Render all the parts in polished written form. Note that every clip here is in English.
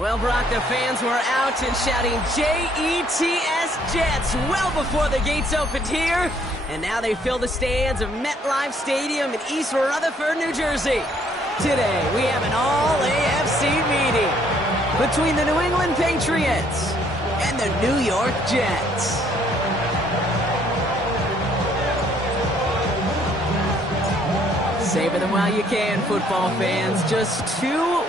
Well, Brock, the fans were out and shouting J-E-T-S Jets well before the gates opened here. And now they fill the stands of MetLife Stadium in East Rutherford, New Jersey. Today, we have an all-AFC meeting between the New England Patriots and the New York Jets. Savor them while you can, football fans. Just 2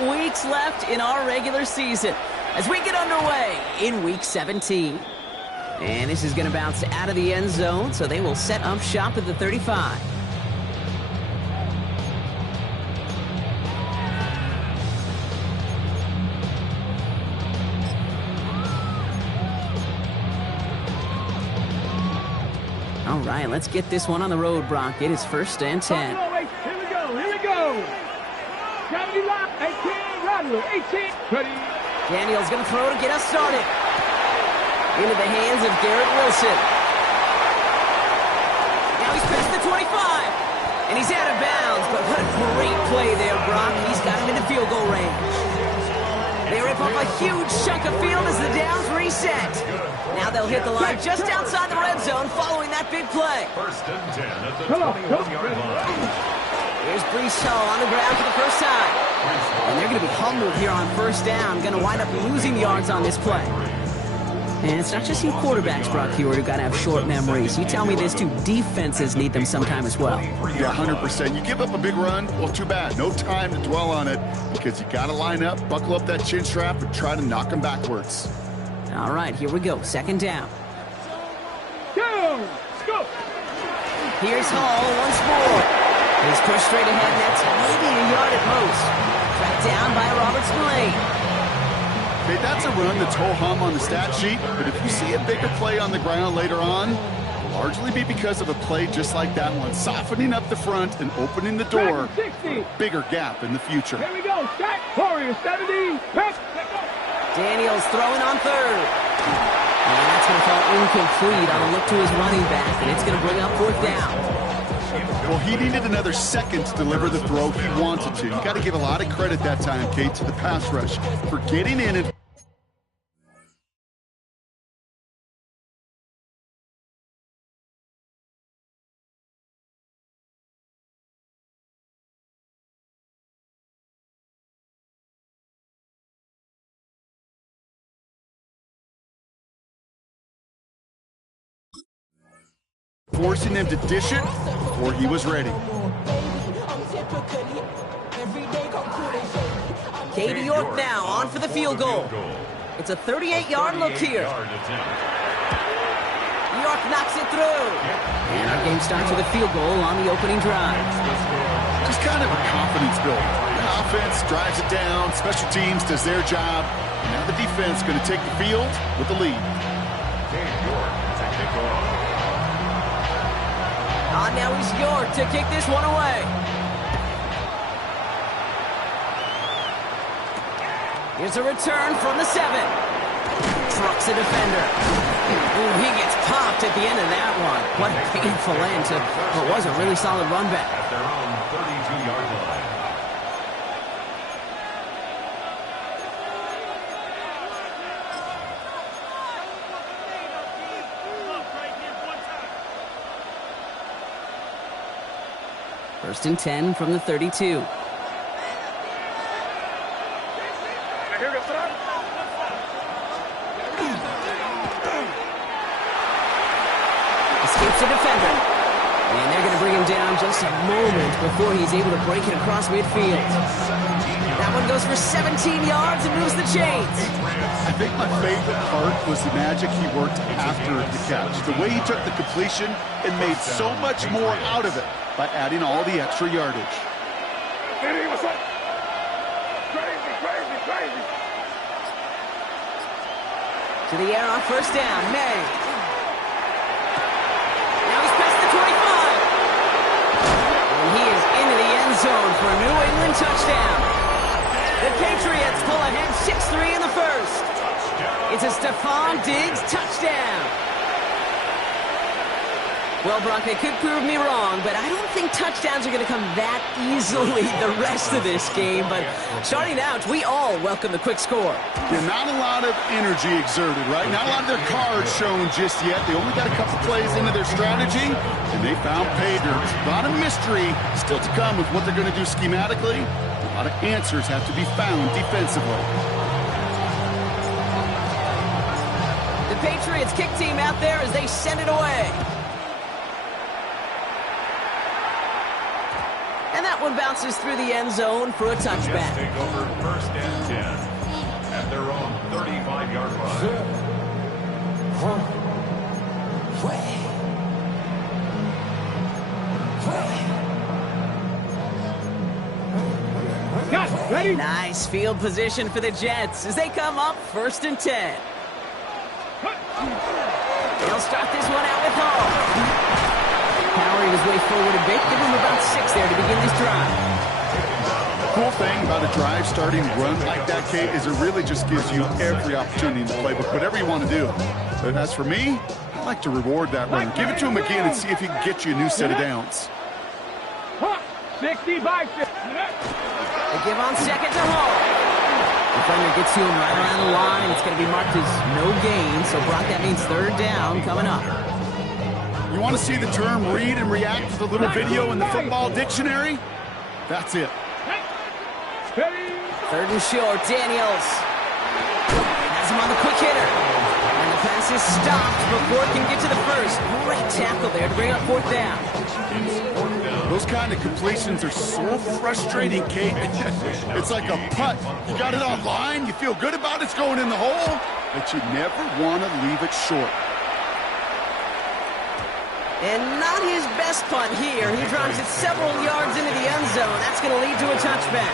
weeks left in our regular season as we get underway in Week 17. And this is going to bounce out of the end zone, so they will set up shop at the 35. All right, let's get this one on the road, Brock. It is 1st and 10. Here we go. 70 line, 18, Rodwell, 18, ready. Daniel's going to throw to get us started. Into the hands of Garrett Wilson. Now he's past the 25. And he's out of bounds, but what a great play there, Brock. He's got him into field goal range. They rip off a huge chunk of field as the downs reset. Now they'll hit the line just outside the red zone following that big play. 1st and 10 at the 21-yard line. Here's Breece Hall on the ground for the first time. And they're going to be humbled here on 1st down. Going to wind up losing yards on this play. And it's not just you quarterbacks, Brock Huard, who got to have short memories. You tell me this too, defenses need them sometime as well. Yeah, 100%. You give up a big run, well, too bad. No time to dwell on it because you got to line up, buckle up that chin strap, and try to knock them backwards. All right, here we go. 2nd down. Go! Go! Here's Hall once more. He's pushed straight ahead, and that's maybe a yard at most. Tracked down by Robert Spillane. Okay, that's a run that's ho-hum on the stat sheet, but if you see a bigger play on the ground later on, it'll largely be because of a play just like that one, softening up the front and opening the door for a bigger gap in the future. Here we go, Shaq, Warriors, 70, pass, Daniels throwing on 3rd. And that's going to fall incomplete on a look to his running back, and it's going to bring up 4th down. Well, he needed another second to deliver the throw he wanted to. You got to give a lot of credit that time, Kate, to the pass rush for getting in and forcing them to dish it before he was ready. Katie York now on for the field goal. It's a 38-yard look here. York knocks it through. And our game starts with a field goal on the opening drive. Just kind of a confidence builder. The offense drives it down, special teams does their job, and now the defense going to take the field with the lead. Now he's York to kick this one away. Here's a return from the 7. Trucks a defender. Ooh, he gets popped at the end of that one. What a painful end to what was a really solid run back. At their own 32-yard line. First and 10 from the 32. Escapes the defender. And they're going to bring him down just a moment before he's able to break it across midfield. That one goes for 17 yards and moves the chains. I think my favorite part was the magic he worked after the catch. The way he took the completion and made so much more out of it by adding all the extra yardage. What's up? Crazy, crazy, crazy. To the air on 1st down, May. Now he's past the 25. And he is into the end zone for a New England touchdown. The Patriots pull ahead 6-3 in the first. It's a Stephon Diggs touchdown. Well, Brock, they could prove me wrong, but I don't think touchdowns are going to come that easily the rest of this game, but starting out, we all welcome the quick score. Yeah, not a lot of energy exerted, right? Not a lot of their cards shown just yet. They only got a couple plays into their strategy, and they found pay dirt. A lot of mystery still to come with what they're going to do schematically. A lot of answers have to be found defensively. The Patriots kick team out there as they send it away. And that one bounces through the end zone for a touchback. Take over 1st and 10 at their own 35-yard line. Ready? Nice field position for the Jets as they come up 1st and 10. They'll start this one out with Hall. Powering his way forward a bit, give him about 6 there to begin this drive. Cool thing about a drive starting run like that, Kate, is it really just gives you every opportunity in the playbook, whatever you want to do. But as for me, I like to reward that run. Give it to him again and see if he can get you a new set of downs. 60 by 50. They give on 2nd to Hall. Defender gets to him right around the line. It's going to be marked as no gain, so Brock, that means 3rd down coming up. You want to see the term read and react to the little video in the football dictionary? That's it. 3rd and short, Daniels. Has him on the quick hitter. And the pass is stopped before it can get to the first. Great tackle there to bring up 4th down. Those kind of completions are so frustrating, Kate. It's like a putt. You got it on line, you feel good about it's going in the hole, but you never want to leave it short. And not his best punt here. He drives it several yards into the end zone. That's going to lead to a touchback.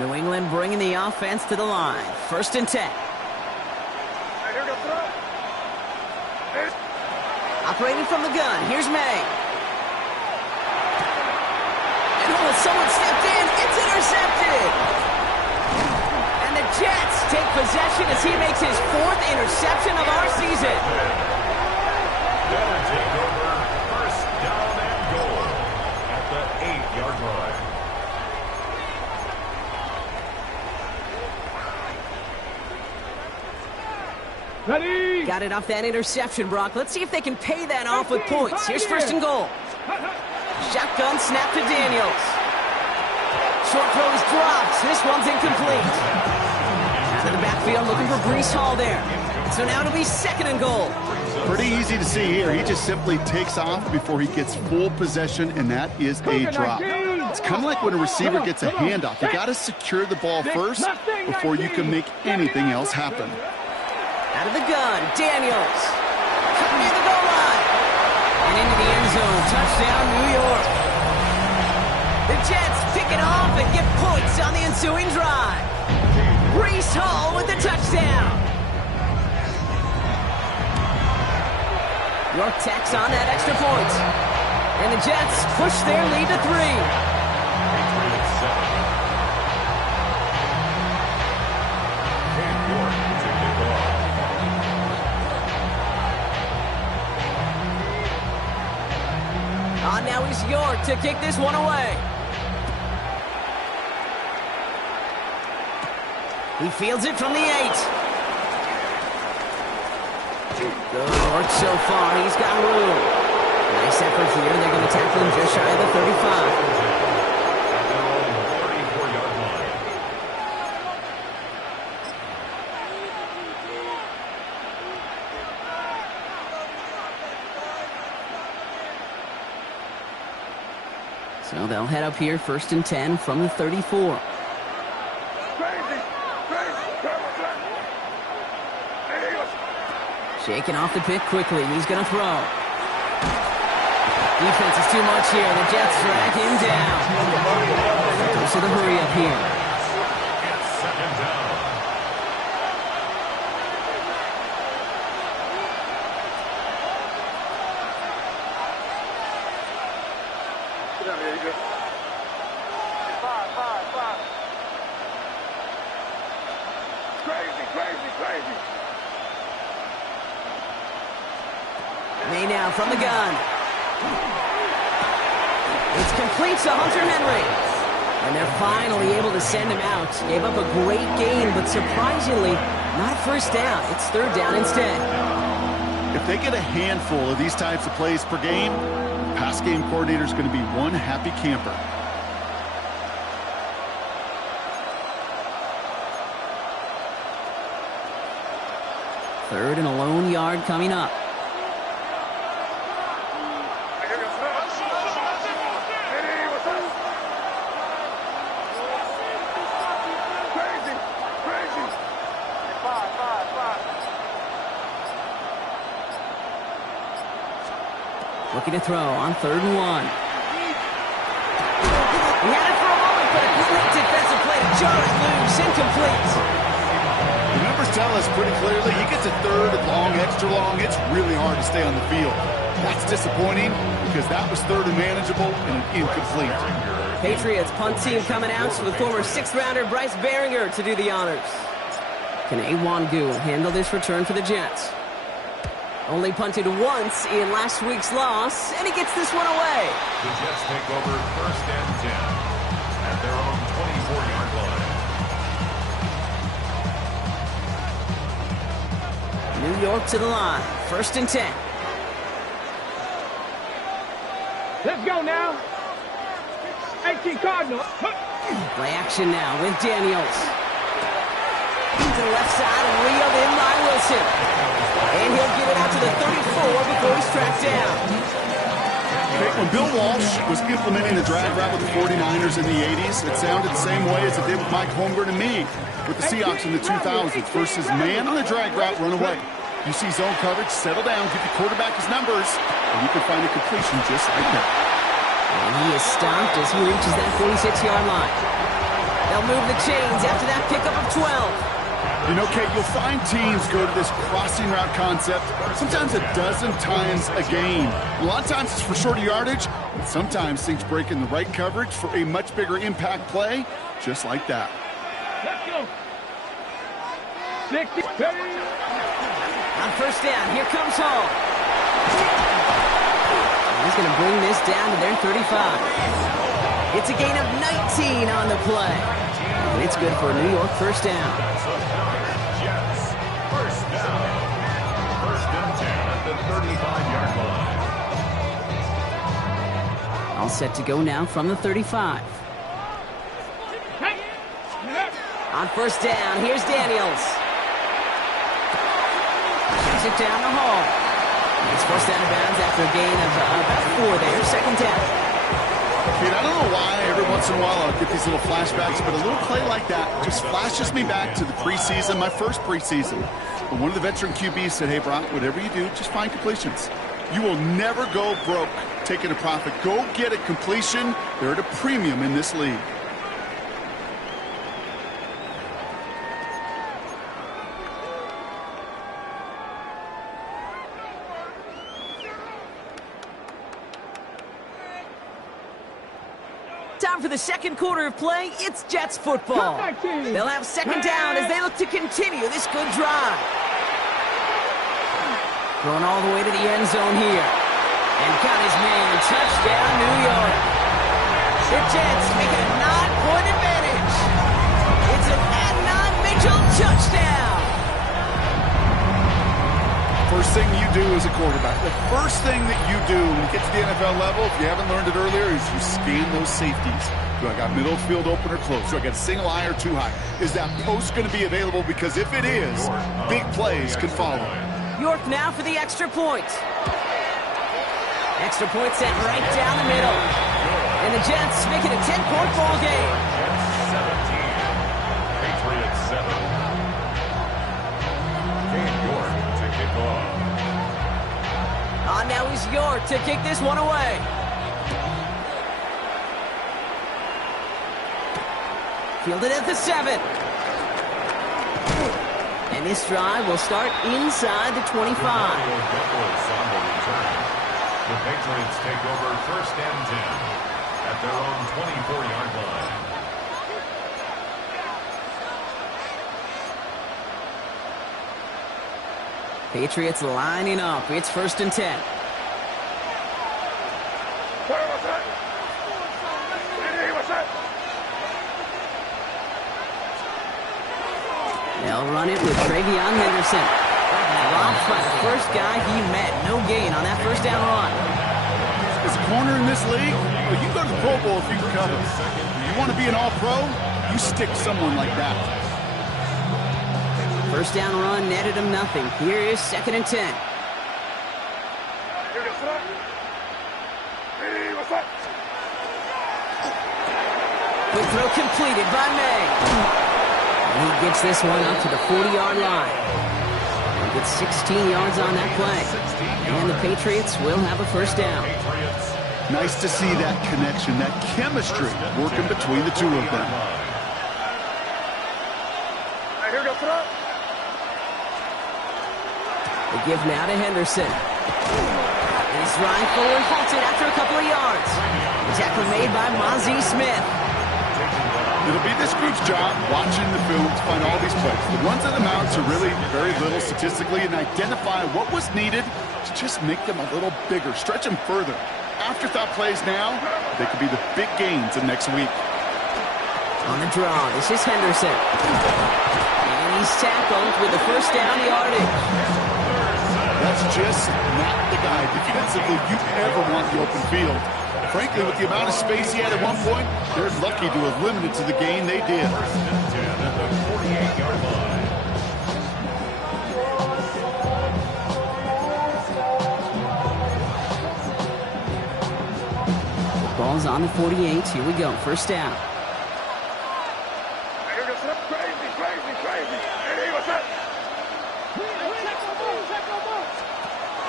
New England bringing the offense to the line. 1st and 10. Operating from the gun, here's May. And someone stepped in, it's intercepted! And the Jets take possession as he makes his 4th interception of our season. They'll take over 1st down and goal at the 8-yard line. Ready? Got it off that interception, Brock. Let's see if they can pay that off with points. Here's 1st and goal. Shotgun snap to Daniels. Short throw is dropped. This one's incomplete. Out of the backfield looking for Breece Hall there. So now it'll be 2nd and goal. Pretty easy to see here. He just simply takes off before he gets full possession, and that is a drop. It's kind of like when a receiver gets a handoff. You got to secure the ball first before you can make anything else happen. Out of the gun, Daniels. Coming near the goal line. And into the end zone. Touchdown, New York. The Jets pick it off and get points on the ensuing drive. Breece Hall with the touchdown. York tacks on that extra point. And the Jets push their lead to 3. Now is York to kick this one away. He fields it from the 8. Good work so far. He's got room. Nice effort here. They're going to tackle him just shy of the 35. So they'll head up here 1st and 10 from the 34. Shaking off the pick quickly. He's going to throw. Defense is too much here. The Jets drag him down. Goes to the hurry up here. Crazy. May now from the gun. It's complete to Hunter Henry. And they're finally able to send him out. Gave up a great gain, but surprisingly, not first down. It's third down instead. If they get a handful of these types of plays per game, pass game coordinator is going to be one happy camper. Third and a lone yard coming up. Looking to throw on 3rd and 1. He had it for a moment, but a great defensive play to jar it loose. Incomplete. The numbers tell us pretty clearly he gets a third and long, extra long. It's really hard to stay on the field. That's disappointing because that was third and manageable and an incomplete. Patriots punt team coming out with former 6th-rounder Bryce Baringer to do the honors. Can Awangu handle this return for the Jets? Only punted once in last week's loss, and he gets this one away. The Jets take over 1st and 10 at their own 24-yard line. New York to the line. 1st and 10. Let's go now. 18 Cardinals. Play action now with Daniels. To the left side and reeled in by Wilson. And he'll give it out to the 34 before he's tracked down. Okay, when Bill Walsh was implementing the drag route with the 49ers in the 80s, it sounded the same way as it did with Mike Holmgren and me with the Seahawks in the 2000s versus man on the drag route, run away. You see zone coverage, settle down, give the quarterback his numbers, and you can find a completion just like that. And he is stopped as he reaches that 46-yard line. They'll move the chains after that pickup of 12. You know, Kate, you'll find teams go to this crossing route concept sometimes a dozen times a game. A lot of times it's for shorter yardage, but sometimes things break in the right coverage for a much bigger impact play, just like that. Let's go. 60. On 1st down, here comes Hall. He's going to bring this down to their 35. It's a gain of 19 on the play. And it's good for a New York 1st down. Jets, 1st down. 1st and 10 at the 35-yard line. All set to go now from the 35. On 1st down, here's Daniels. Gives it down to Hall. It's forced out of bounds after a gain of about 4 there. 2nd down. Kate, I don't know why every once in a while I'll get these little flashbacks, but a little play like that just flashes me back to the preseason, my first preseason. When one of the veteran QBs said, hey, Brock, whatever you do, just find completions. You will never go broke taking a profit. Go get a completion. They're at a premium in this league. Time for the 2nd quarter of play. It's Jets football. They'll have 2nd down as they look to continue this good drive. Going all the way to the end zone here. And got his man. Touchdown, New York. The Jets make it a 9-point advantage. It's an Adnan Mitchell touchdown. First thing you do as a quarterback, the first thing that you do when you get to the NFL level, if you haven't learned it earlier, is you scan those safeties. Do I got middle field open or close? Do I got single high or two high? Is that post going to be available? Because if it is, big plays can follow. York now for the extra point. Extra point set right down the middle. And the Jets make it a 10-point ball game. Jets 17. Patriots 7. York to kick off. Now is York to kick this one away. Fielded at the 7. And this drive will start inside the 25. The Patriots take over 1st and 10 at their own 24-yard line. Patriots lining up. It's 1st and 10. They'll run it with Travion Henderson. Dropped by the first guy he met. No gain on that first down run. As a corner in this league, well, you go to the Pro Bowl if you can cover. You want to be an all-pro, you stick someone like that. First down run netted him nothing. Here is 2nd and 10. Quick throw completed by May. And he gets this one up to the 40-yard line. And gets 16 yards on that play. And the Patriots will have a first down. Nice to see that connection, that chemistry working between the two of them. They give now to Henderson. And he's running forward, halted after a couple of yards. The tackle made by Mazi Smith. It'll be this group's job watching the film to find all these plays. The runs and the mounts are really very little statistically, and identify what was needed to just make them a little bigger, stretch them further. Afterthought plays now, they could be the big gains in next week. On the draw, this is Henderson. And he's tackled with the first down yardage. That's just not the guy defensively you ever want the open field. Frankly, with the amount of space he had at one point, they're lucky to have limited to the gain they did. 1st and 10 at the 48-yard line. Ball's on the 48. Here we go. First down.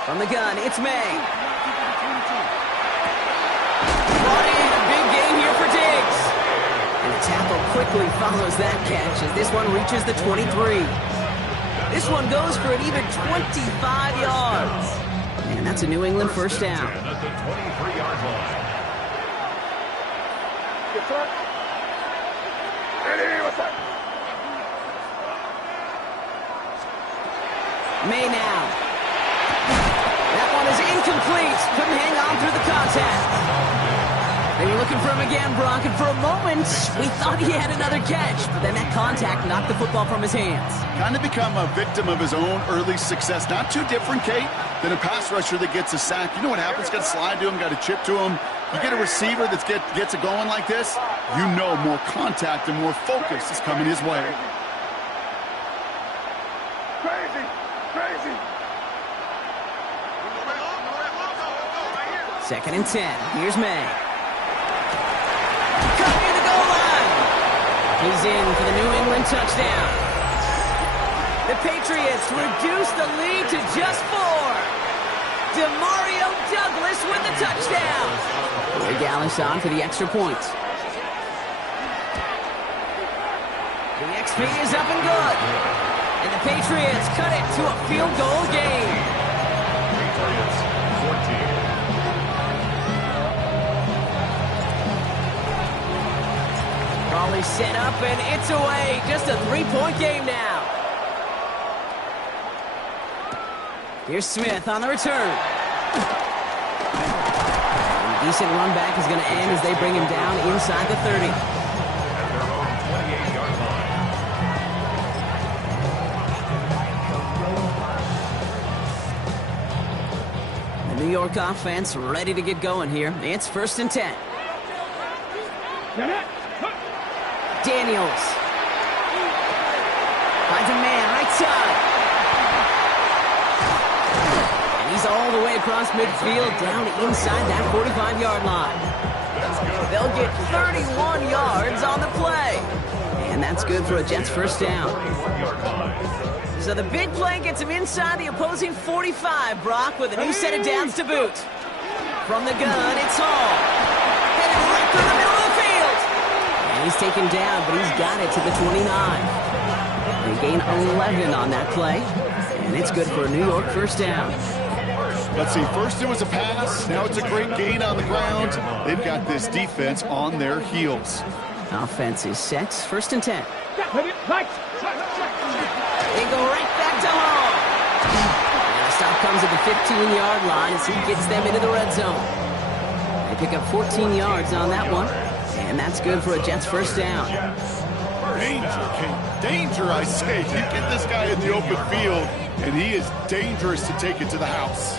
From the gun, it's May. Brought in a big gain here for Diggs. And the tackle quickly follows that catch as this one reaches the 23. This one goes for an even 25 yards. And that's a New England first down. At the 23-yard line. May now. That one is incomplete. Couldn't hang on through the contact. They were looking for him again, Brock, and for a moment, we thought he had another catch. But then that contact knocked the football from his hands. Kind of become a victim of his own early success. Not too different, Kate, than a pass rusher that gets a sack. You know what happens? Got to slide to him, got to chip to him. You get a receiver that gets it going like this, you know more contact and more focus is coming his way. Crazy. 2nd and 10. Here's May. Cut near the goal line. He's in for the New England touchdown. The Patriots reduce the lead to just 4. Demario Douglas with the touchdown. Ray Dallas on for the extra point. The XP is up and good. And the Patriots cut it to a field goal game. Patriots 14. Raleigh set up and it's away. Just a 3-point game now. Here's Smith on the return. A decent run back is going to end as they bring him down inside the 30. At their own 28-yard line. The New York offense ready to get going here. It's 1st and 10. Daniels. Finds a man right side. And he's all the way across midfield down inside that 45-yard line. They'll get 31 yards on the play. And that's good for a Jets first down. So the big play gets him inside the opposing 45, Brock, with a new set of downs to boot. From the gun, it's Hall. Headed right through the middle of the field. And he's taken down, but he's got it to the 29. They gain 11 on that play. And it's good for a New York first down. Let's see, first it was a pass, now it's a great gain on the ground. They've got this defense on their heels. Offense is set. First and 10. They go Right. back to home. And the stop comes at the 15-yard line as he gets them into the red zone. They pick up 14 yards on that one. And that's good for a Jets first down. Danger, Kate. Danger, I say. You get this guy in the open field, and he is dangerous to take it to the house.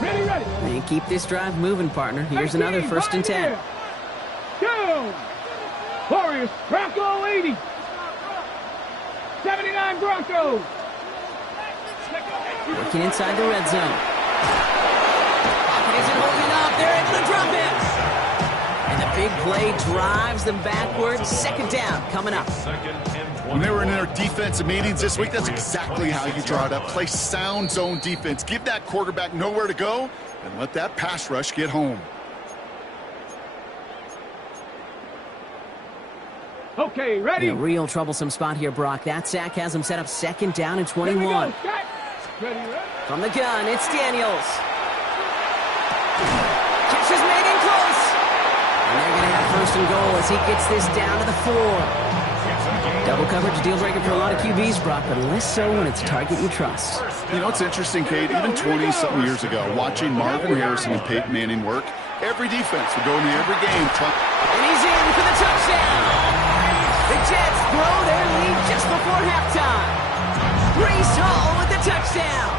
Ready. They keep this drive moving, partner. Here's another first and 10. Go. Warriors, Bronco 80. 79 Broncos. Working inside the red zone. Pocket isn't holding up. They're able to drop it. And the big play drives them backwards. Second down coming up. When they were in their defensive meetings this week, that's exactly how you draw it up. Play sound zone defense. Give that quarterback nowhere to go, and let that pass rush get home. Okay, ready? In a real troublesome spot here, Brock. That sack has him set up second down and 21. Ready. From the gun, it's Daniels. Catch is made in close. And they're going to have first and goal as he gets this down to the 4. Double coverage deal breaker for a lot of QBs, Brock, but less so when it's a target you trust. You know, it's interesting, Kate, even 20-something years ago, watching Marvin Harrison and Peyton Manning work, every defense would go into every game. And he's in for the touchdown. The Jets blow their lead just before halftime. Breece Hall with the touchdown.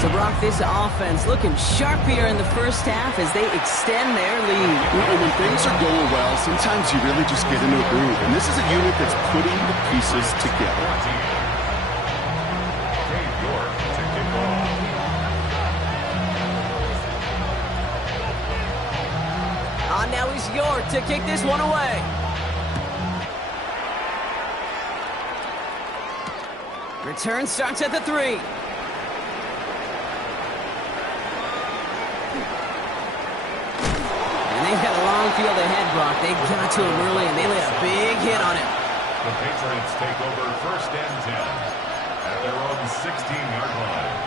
So, Brock, this offense looking sharp here in the first half as they extend their lead. When things are going well, sometimes you really just get into a groove. And this is a unit that's putting the pieces together. Now he's York to kick this one away. Return starts at the 3. And they've got a long field ahead, Brock. They got to him early, and they laid a big hit on him. The Patriots take over first and 10 at their own 16-yard line.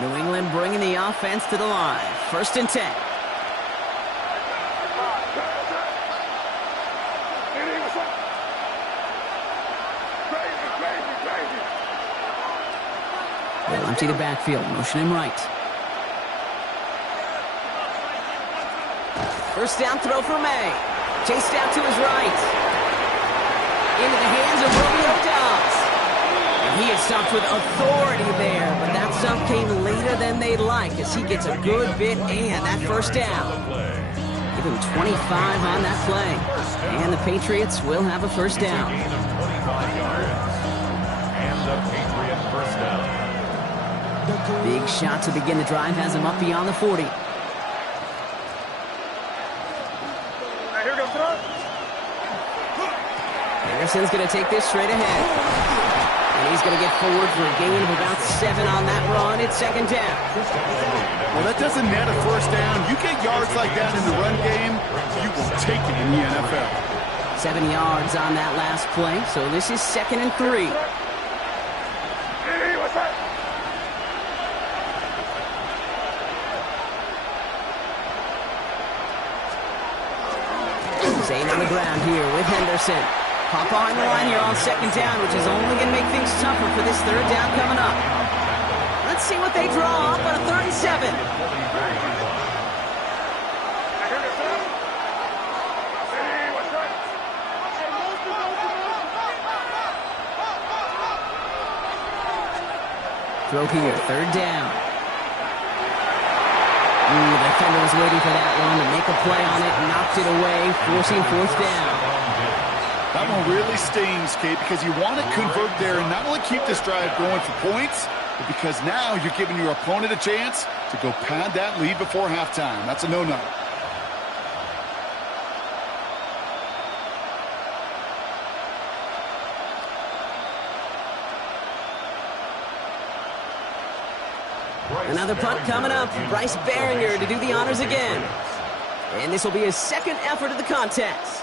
New England bringing the offense to the line. First and 10. They'll empty the backfield, motion him right. First down throw for May. Chased out to his right. Into the hands of Romeo Doubs. And he is stopped with authority there, but that stop came later than they'd like as he gets a good bit and that first down. Give him 25 on that play. And the Patriots will have a first down. Gain of 25 yards. And the Patriot first down. Big shot to begin the drive has him up beyond the 40. Harrison's going to take this straight ahead. And he's going to get forward for a gain of about 7 on that run. It's second down. Well, that doesn't net a first down. You get yards like that in the run game, you will take it in the NFL. 7 yards on that last play, so this is second and 3. Staying on the ground here with Henderson. Hop behind the line here on second down, which is only going to make things tougher for this third down coming up. Let's see what they draw up on a 3rd and 7. Throw here, 3rd down. The defender was waiting for that one to make a play on it, knocked it away, forcing 4th down. That one really stings, Kate, because you want to convert there and not only keep this drive going for points, but because now you're giving your opponent a chance to go pad that lead before halftime. That's a no-no. Another punt coming up. Bryce Baringer to do the honors again. And this will be his second effort of the contest.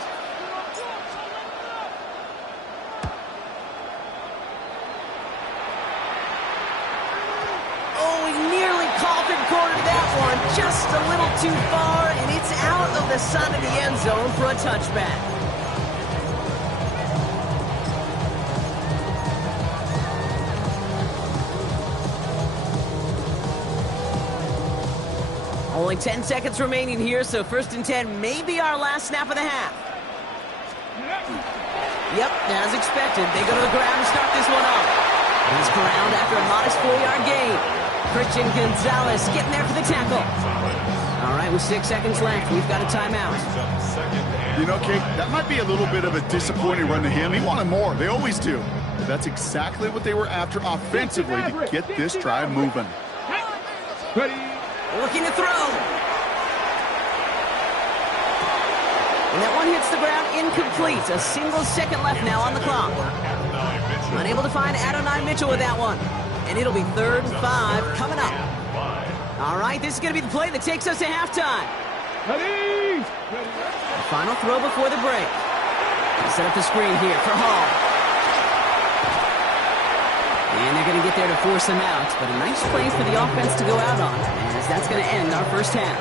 Oh, he nearly coffin cornered that one. Just a little too far, and it's out of the side of the end zone for a touchback. Only 10 seconds remaining here, so 1st and 10 may be our last snap of the half. Yep, as expected, they go to the ground to start this one off. He's ground after a modest 4-yard gain. Christian Gonzalez getting there for the tackle. All right, with 6 seconds left, we've got a timeout. You know, Kate, that might be a little bit of a disappointing run to him. He wanted more. They always do. But that's exactly what they were after offensively to get this drive moving. Ready. Looking to throw. And that one hits the ground incomplete. A single second left now on the clock. Unable to find Adonai Mitchell with that one. And it'll be 3rd and 5 coming up. All right, this is going to be the play that takes us to halftime. Ready. The final throw before the break. Set up the screen here for Hall. And they're going to get there to force him out. But a nice play for the offense to go out on, as that's going to end our first half.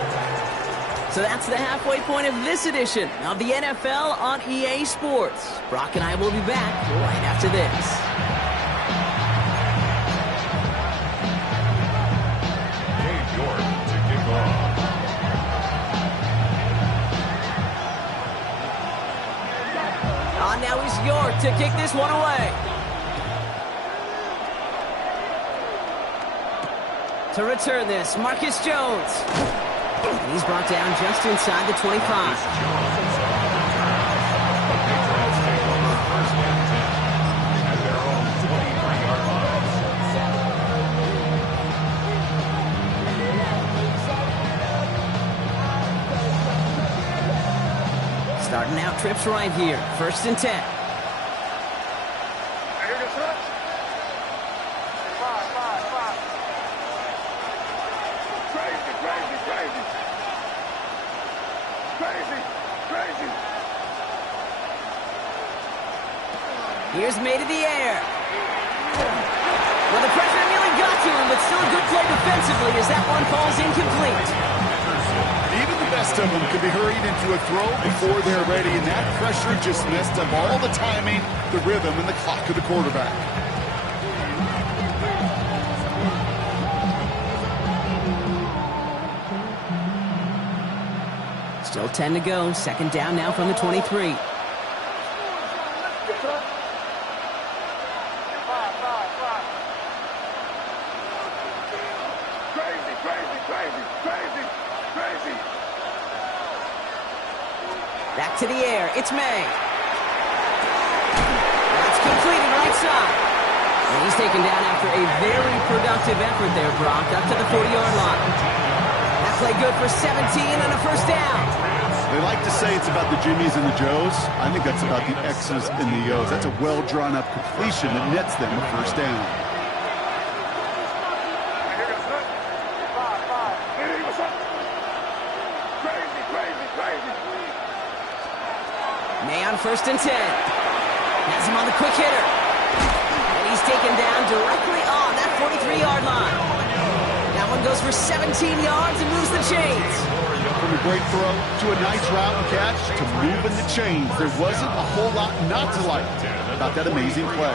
So that's the halfway point of this edition of the NFL on EA Sports. Brock and I will be back right after this. Dave York to kick off. Now is York to kick this one away. To return this, Marcus Jones. And he's brought down just inside the 25. Starting out trips right here. 1st and 10. Here's made in the air. Well, the pressure nearly got to him, but still a good play defensively as that one falls incomplete. Even the best of them could be hurried into a throw before they're ready, and that pressure just messed up all the timing, the rhythm, and the clock of the quarterback. Still 10 to go. 2nd down now from the 23. Back to the air. It's May. That's completed right side. And he's taken down after a very productive effort there, Brock, up to the 40-yard line. That play good for 17 and a 1st down. They like to say it's about the Jimmies and the Joes. I think that's about the X's and the O's. That's a well-drawn-up completion that nets them a 1st down. May on 1st and 10. Has him on the quick hitter. And he's taken down directly on that 43-yard line. That one goes for 17 yards and moves the chains. From a great throw to a nice route and catch to moving the chains. There wasn't a whole lot not to like about that amazing play.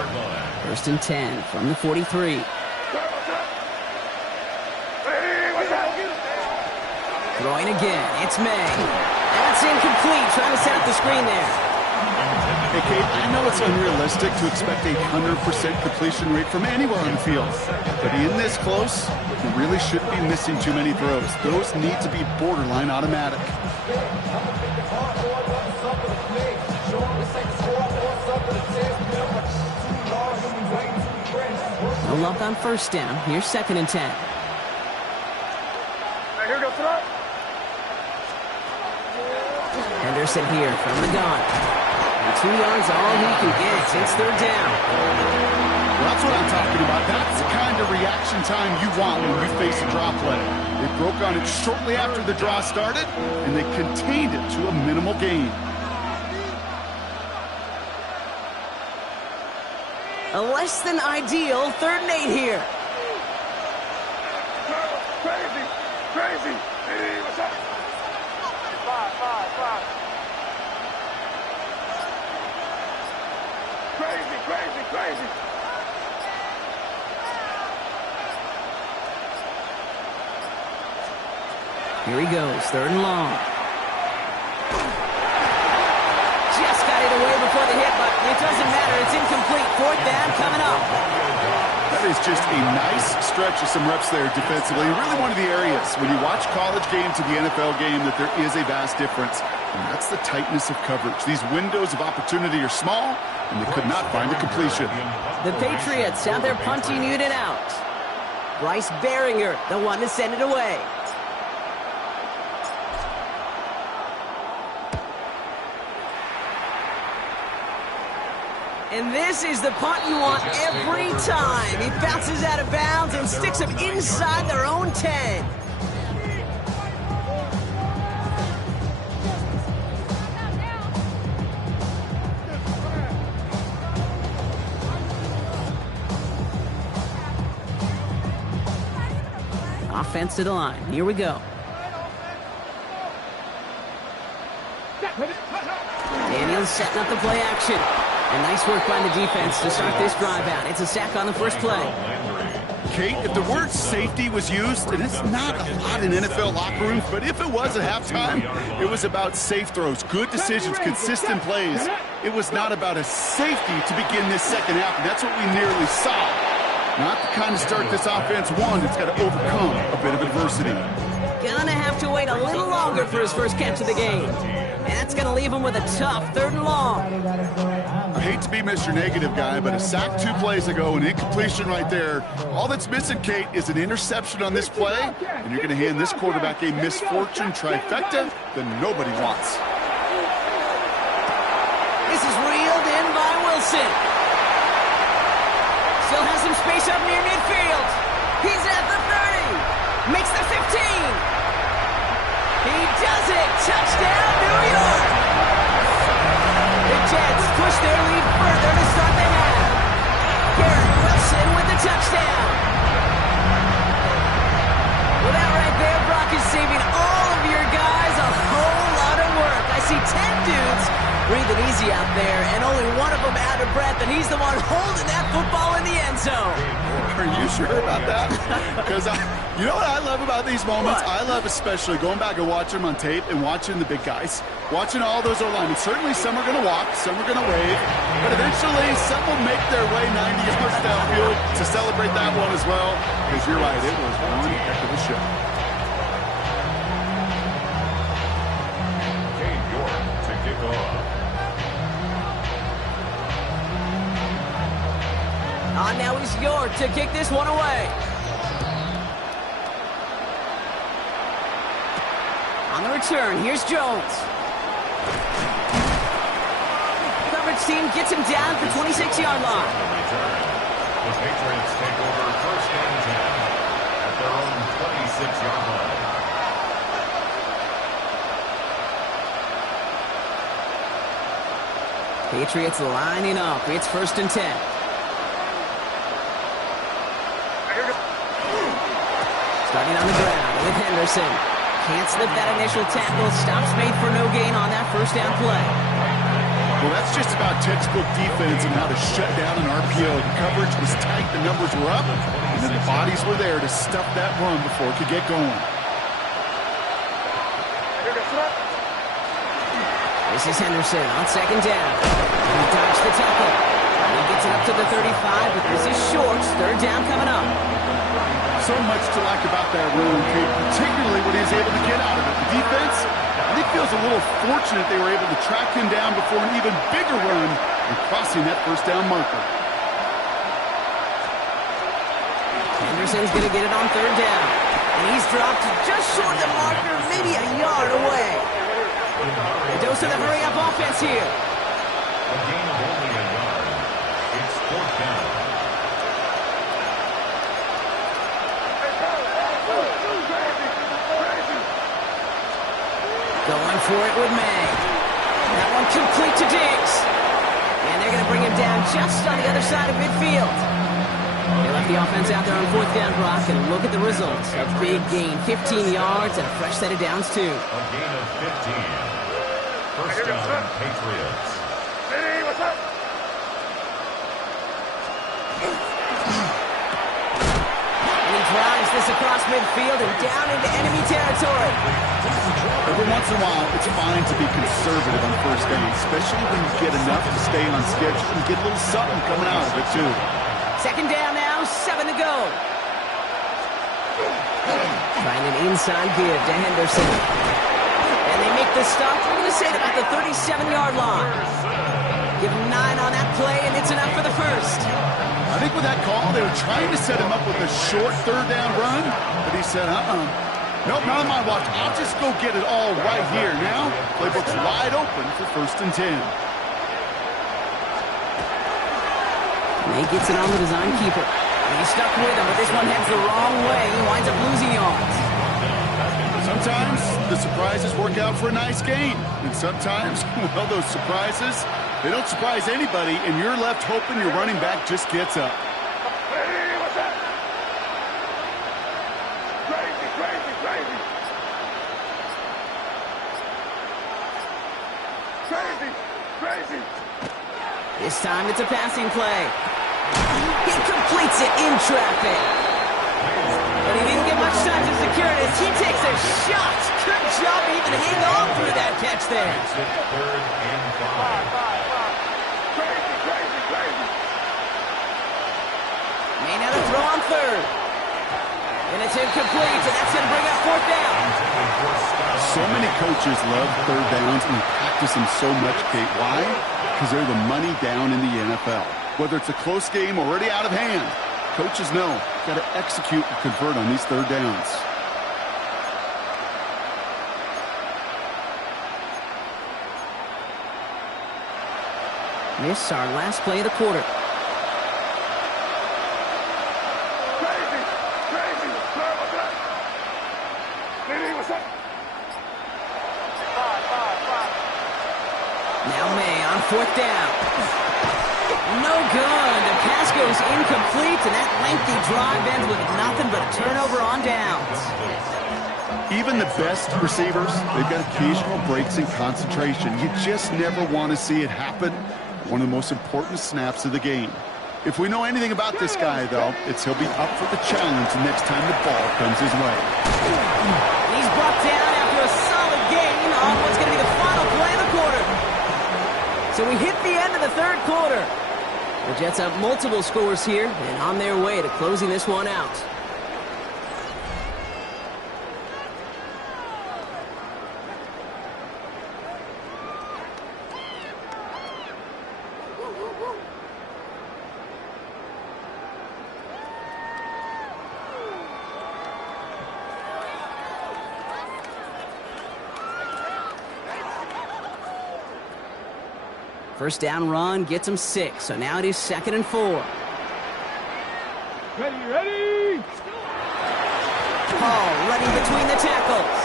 1st and 10 from the 43. Throwing again. It's May. That's incomplete. Trying to set up the screen there. Hey, Kate, I know it's unrealistic to expect a 100% completion rate from anywhere on the field. But in this close, you really shouldn't be missing too many throws. Those need to be borderline automatic. No luck on 1st down. Here's 2nd and 10. Henderson here from the gun. And 2 yards all he can get. It's 3rd down. Well, that's what I'm talking about. That's the kind of reaction time you want when you face a draw play. They broke on it shortly after the draw started, and they contained it to a minimal gain. A less than ideal 3rd and 8 here. Crazy, crazy. Hey, what's up? Five. Crazy. Here he goes, 3rd and long. Just got it away before the hit, but it doesn't matter. It's incomplete. 4th down coming up. That is just a nice stretch of some reps there defensively. Really one of the areas when you watch college game to the NFL game that there is a vast difference. And that's the tightness of coverage. These windows of opportunity are small, and they could not find a completion. The Patriots have their punting unit out. Bryce Baringer, the one to send it away. And this is the punt you want every time. He bounces out of bounds and sticks them inside their own 10. Offense to the line. Here we go. Daniels setting up the play action. And nice work by the defense to start this drive out. It's a sack on the first play. Kate, if the word safety was used, and it's not a lot in NFL locker rooms, but if it was at halftime, it was about safe throws, good decisions, consistent plays. It was not about a safety to begin this second half, and that's what we nearly saw. Not the kind of start this offense won. It's got to overcome a bit of adversity. Gonna have to wait a little longer for his first catch of the game. And that's gonna leave him with a tough 3rd and long. I hate to be Mr. Negative guy, but a sack 2 plays ago, an incompletion right there. All that's missing, Kate, is an interception on this play, and you're going to hand this quarterback a misfortune trifecta that nobody wants. This is reeled in by Wilson. Still has some space up near midfield. He's at the 30. Makes the 15. He does it. Touchdown, New York. The Jets push their lead further to start the half. Garrett Wilson with the touchdown. Well, that right there, Brock, is saving all of your guys a whole lot of work. I see 10 dudes breathing easy out there, and only one of them out of breath, and he's the one holding that football in the end zone. Are you sure about that? Because you know what I love about these moments? What? I love especially going back and watching them on tape and watching the big guys. Watching all those O-linemen. Certainly some are going to walk, some are going to wave, but eventually some will make their way 90 yards downfield to celebrate that one as well. Because you're right, it was one heck of a show. Cade York to kick off. Now it's York to kick this one away. On the return, here's Jones. Coverage team gets him down at the 26-yard line. The Patriots take over 1st and 10 at their own 26-yard line. Patriots lining up. It's 1st and 10. Starting on the ground with Henderson. Can't slip that initial tackle. Stops made for no gain on that 1st down play. Well, that's just about textbook defense and how to shut down an RPO. The coverage was tight, the numbers were up, and then the bodies were there to stuff that run before it could get going. This is Henderson on 2nd down. He dodged the tackle. He gets it up to the 35, but this is short. 3rd down coming up. So much to like about that run, Kate, particularly what he was able to get out of it. The defense, I think, feels a little fortunate they were able to track him down before an even bigger run and crossing that 1st down marker. Henderson's going to get it on 3rd down. And he's dropped just short of the marker, maybe a yard away. A dose of the hurry-up offense here. A gain of only a yard. It's 4th down. for it with May. That one complete to Diggs. And they're going to bring him down just on the other side of midfield. They left the offense out there on 4th down, Brock, and look at the results. A big gain, 15 yards, and a fresh set of downs, too. A gain of 15. First down, Patriots. Hey, what's up? And he drives this across midfield and down into enemy territory. Every once in a while, it's fine to be conservative on first down, especially when you get enough to stay on schedule and get a little something coming out of it, too. Second down now, 7 to go. Trying an inside give to Henderson. And they make the stop, we're going to say, at about the 37-yard line. Give him 9 on that play, and it's enough for the first. I think with that call, they were trying to set him up with a short 3rd down run, but he said, nope, not on my watch. I'll just go get it all right here. Now, playbook's wide open for 1st and 10. And he gets it on the design keeper. And he's stuck with him, but this one heads the wrong way. He winds up losing yards. Sometimes the surprises work out for a nice gain. And sometimes, well, those surprises, they don't surprise anybody, and you're left hoping your running back just gets up. Hey, what's up? Crazy, crazy, crazy. Crazy, crazy. This time it's a passing play. He completes it in traffic. But he didn't get much time to secure it as he takes a shot. Good job even hanging on through that catch there. Makes it 3rd and 5. Crazy, crazy, crazy. May now to throw on 3rd. And it's incomplete, and that's going to bring up 4th down. So many coaches love 3rd downs and practice them so much, Kate. Why? Because they're the money down in the NFL. Whether it's a close game already out of hand, coaches know got to execute and convert on these 3rd downs. Miss our last play of the quarter. Crazy, crazy. Sir, what's up? Hey, what's up? Now May on 4th down. No good. The pass goes incomplete, and that lengthy drive ends with nothing but a turnover on downs. Even the best receivers, they've got occasional breaks in concentration. You just never want to see it happen. One of the most important snaps of the game. If we know anything about this guy, though, it's he'll be up for the challenge next time the ball comes his way. He's brought down after a solid gain on what's going to be the final play of the quarter. So we hit the end of the 3rd quarter. The Jets have multiple scores here and on their way to closing this one out. First down run gets him 6, so now it is 2nd and 4. Ready, ready. Paul running between the tackles.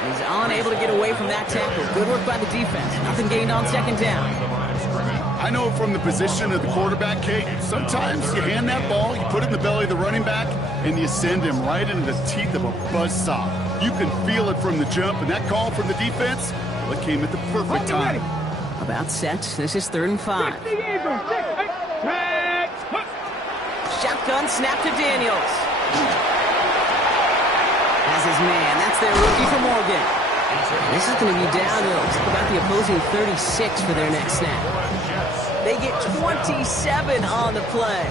And he's unable to get away from that tackle. Good work by the defense. Nothing gained on 2nd down. I know from the position of the quarterback, Kate, sometimes you hand that ball, you put it in the belly of the running back, and you send him right into the teeth of a buzzsaw. You can feel it from the jump, and that call from the defense, well, it came at the perfect time. About set. This is 3rd and 5. Shotgun snap to Daniels. Has his man. That's their rookie for Morgan. This is going to be downhill. Talk about the opposing 36 for their next snap. They get 27 on the play.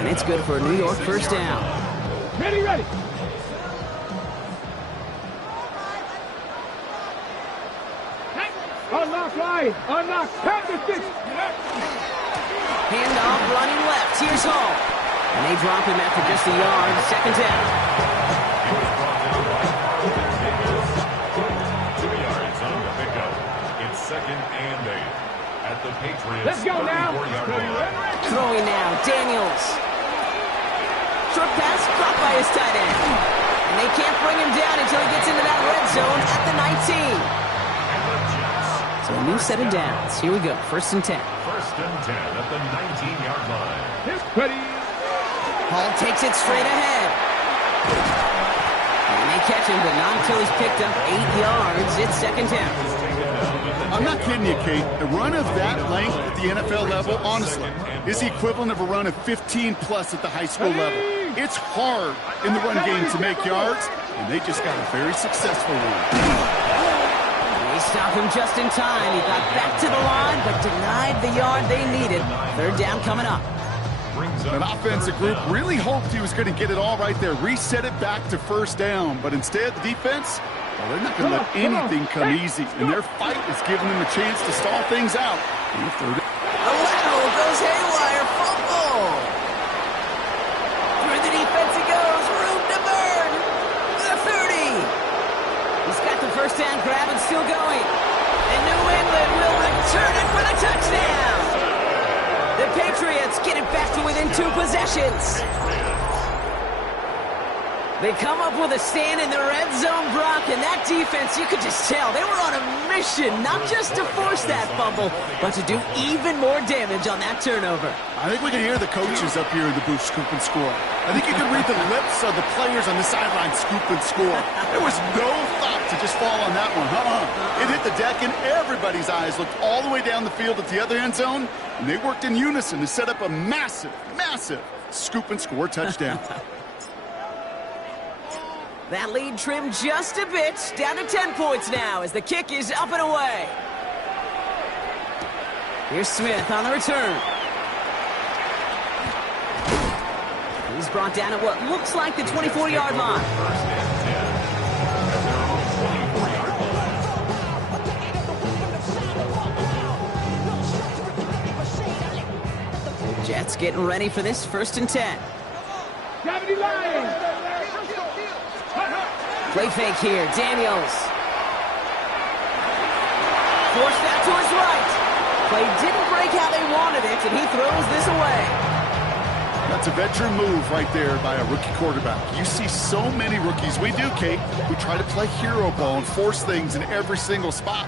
And it's good for a New York first down. Ready, ready. Unlock line. Unlock. Pass the 6. Handoff running left. Here's Hall. And they drop him after just a yard. 2nd down. 2 yards on the pickup. It's 2nd and 8 at the Patriots. Let's go now. 34-yard line. Throwing now. Daniels. Short pass caught by his tight end. And they can't bring him down until he gets into that red zone at the 19. So a new set of downs. Here we go. 1st and 10. 1st and 10 at the 19-yard line. Here's Petty. Hall takes it straight ahead. And they catch him, but not until he's picked up 8 yards. It's 2nd down. I'm not kidding you, Kate. A run of that length at the NFL level, honestly, is the equivalent of a run of 15-plus at the high school level. It's hard in the run game to make yards, and they just got a very successful one. They stop him just in time. He got back to the line, but denied the yard they needed. 3rd down coming up. An offensive group really hoped he was going to get it all right there, reset it back to 1st down, but instead the defense, well, they're not going to let anything come easy, and their fight is giving them a chance to stall things out. In the 3rd. A lateral goes haywire. Fumble. Through the defense it goes. Room to burn. The 30. He's got the 1st down grab and still going. And New England will return it for the touchdown. The Patriots get it back to within 2 possessions. They come up with a stand in the red zone, Brock, and that defense, you could just tell, they were on a mission, not just to force that fumble, but to do even more damage on that turnover. I think we can hear the coaches up here in the booth scoop and score. I think you can read the lips of the players on the sideline scoop and score. There was no thought to just fall on that one. It hit the deck, and everybody's eyes looked all the way down the field at the other end zone, and they worked in unison to set up a massive, massive scoop and score touchdown. That lead trimmed just a bit, down to 10 points now as the kick is up and away. Here's Smith on the return. He's brought down at what looks like the 24-yard line. Jets getting ready for this 1st and 10. Gravity Lions. Play fake here, Daniels. Forced out to his right. Play didn't break how they wanted it, and he throws this away. That's a veteran move right there by a rookie quarterback. You see so many rookies, we do, Kate, who try to play hero ball and force things in every single spot.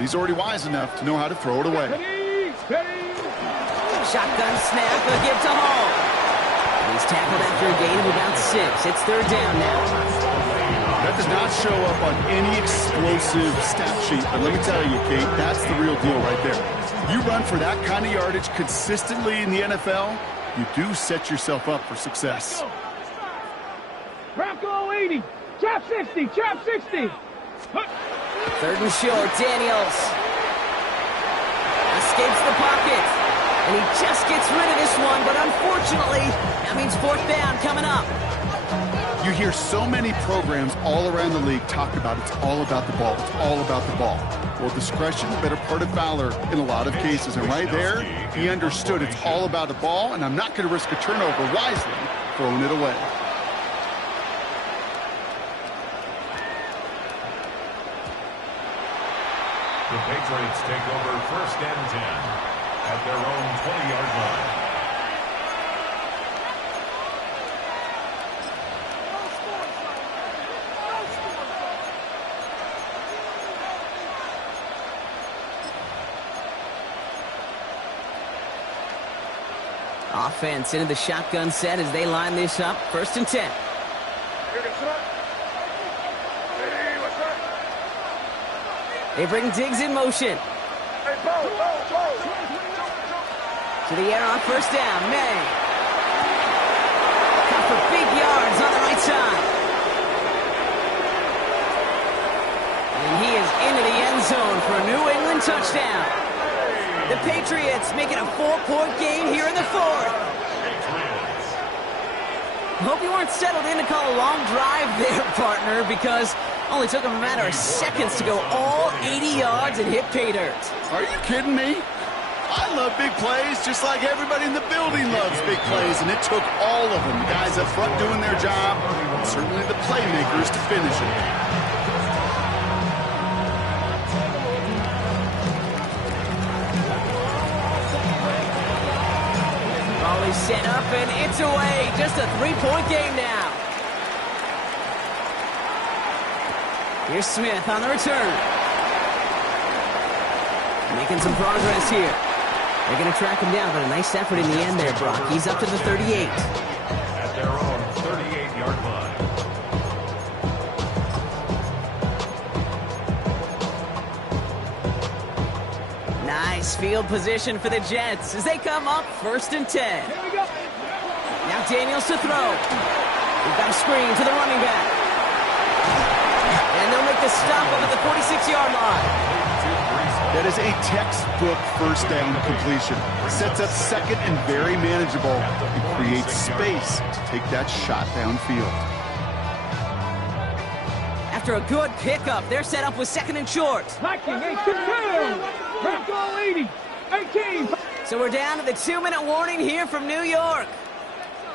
He's already wise enough to know how to throw it away. Shotgun snap, a give to Hall. He's tackled after a gain of about 6. It's 3rd down now. That does not show up on any explosive stat sheet, but let me tell you, Kate, that's the real deal right there. You run for that kind of yardage consistently in the NFL, you do set yourself up for success. Bronco 80, trap 60, trap 60. 3rd and short, Daniels. Escapes the pocket. And he just gets rid of this one, but unfortunately, that means 4th down coming up. You hear so many programs all around the league talk about it's all about the ball. It's all about the ball. Well, discretion, the better part of valor in a lot of cases. And right there, he understood it's all about the ball, and I'm not going to risk a turnover wisely, throwing it away. The Patriots take over 1st and 10 at their own 20-yard line. Offense into the shotgun set as they line this up. 1st and 10. They bring Diggs in motion. To the air on 1st down. May. Cut for big yards on the right side. And he is into the end zone for a New England touchdown. The Patriots make it a 4-point game here in the 4th. Hope you weren't settled in to call a long drive there, partner, because only took them a matter of seconds to go all 80 yards and hit pay dirt. Are you kidding me? I love big plays just like everybody in the building loves big plays, and it took all of them, the guys up front doing their job, and certainly the playmakers to finish it. Raleigh set up, and it's away. Just a 3-point game now. Here's Smith on the return. Making some progress here. They're going to track him down, but a nice effort in the end there, Brock. He's up to the 38. At their own 38-yard line. Nice field position for the Jets as they come up 1st and 10. Here we go. Now Daniels to throw. We've got a screen to the running back. And they'll make the stop up at the 46-yard line. That is a textbook first down completion. Sets up second and very manageable and creates space to take that shot downfield. After a good pickup, they're set up with 2nd and short. Viking 8-2. Bronco 80. 18. So we're down to the 2-minute warning here from New York.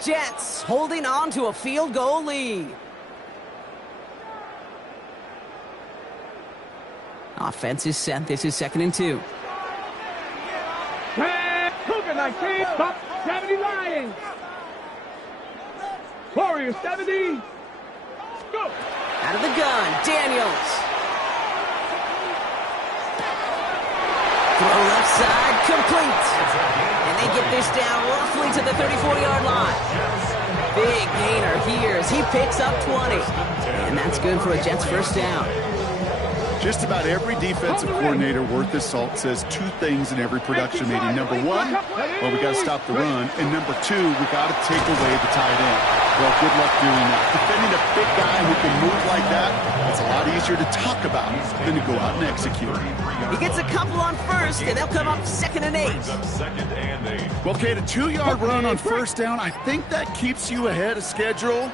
Jets holding on to a field goal lead. Offense is set. This is 2nd and 2. Cougar 19. Top 70 Lions. Warriors 70. Go. Out of the gun, Daniels. Throw left side, complete. And they get this down roughly to the 34-yard line. Big gainer here as he picks up 20. And that's good for a Jets first down. Just about every defensive coordinator worth his salt says two things in every production meeting. Number one, well, we got to stop the run. And number two, we got to take away the tight end. Well, good luck doing that. Defending a big guy who can move like that, it's a lot easier to talk about than to go out and execute. He gets a couple on first, and they'll come up 2nd and 8. Well, Kate, a 2-yard run on first down, I think that keeps you ahead of schedule,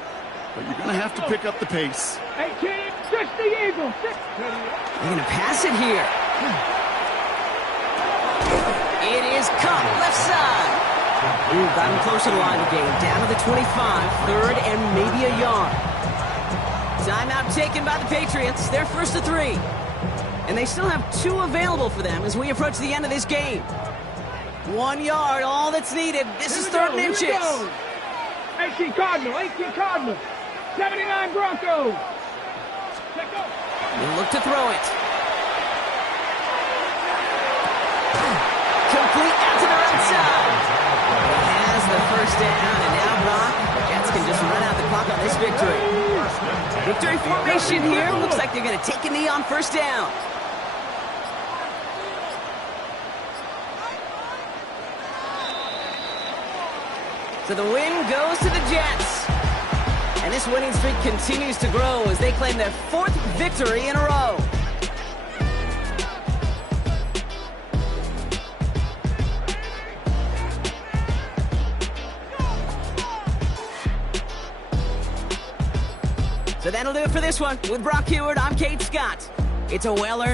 but you're going to have to pick up the pace. 18. 60 Eagles. They're going to pass it here. It is caught left side. Ooh, got him close to the line of the game. Down to the 25, 3rd and maybe a yard. Timeout taken by the Patriots. They're 1st to 3. And they still have 2 available for them as we approach the end of this game. 1 yard, all that's needed. This is 3rd and inches. 18 Cardinal. 18 Cardinal. 79 Broncos. He'll look to throw it. Complete out to the right side. He has the first down, and now Brock, the Jets can just run out the clock on this victory. Victory formation here. Looks like they're going to take a knee on first down. So the win goes to the Jets. And this winning streak continues to grow as they claim their 4th victory in a row. So that'll do it for this one. With Brock Huard, I'm Kate Scott. It's a well-earned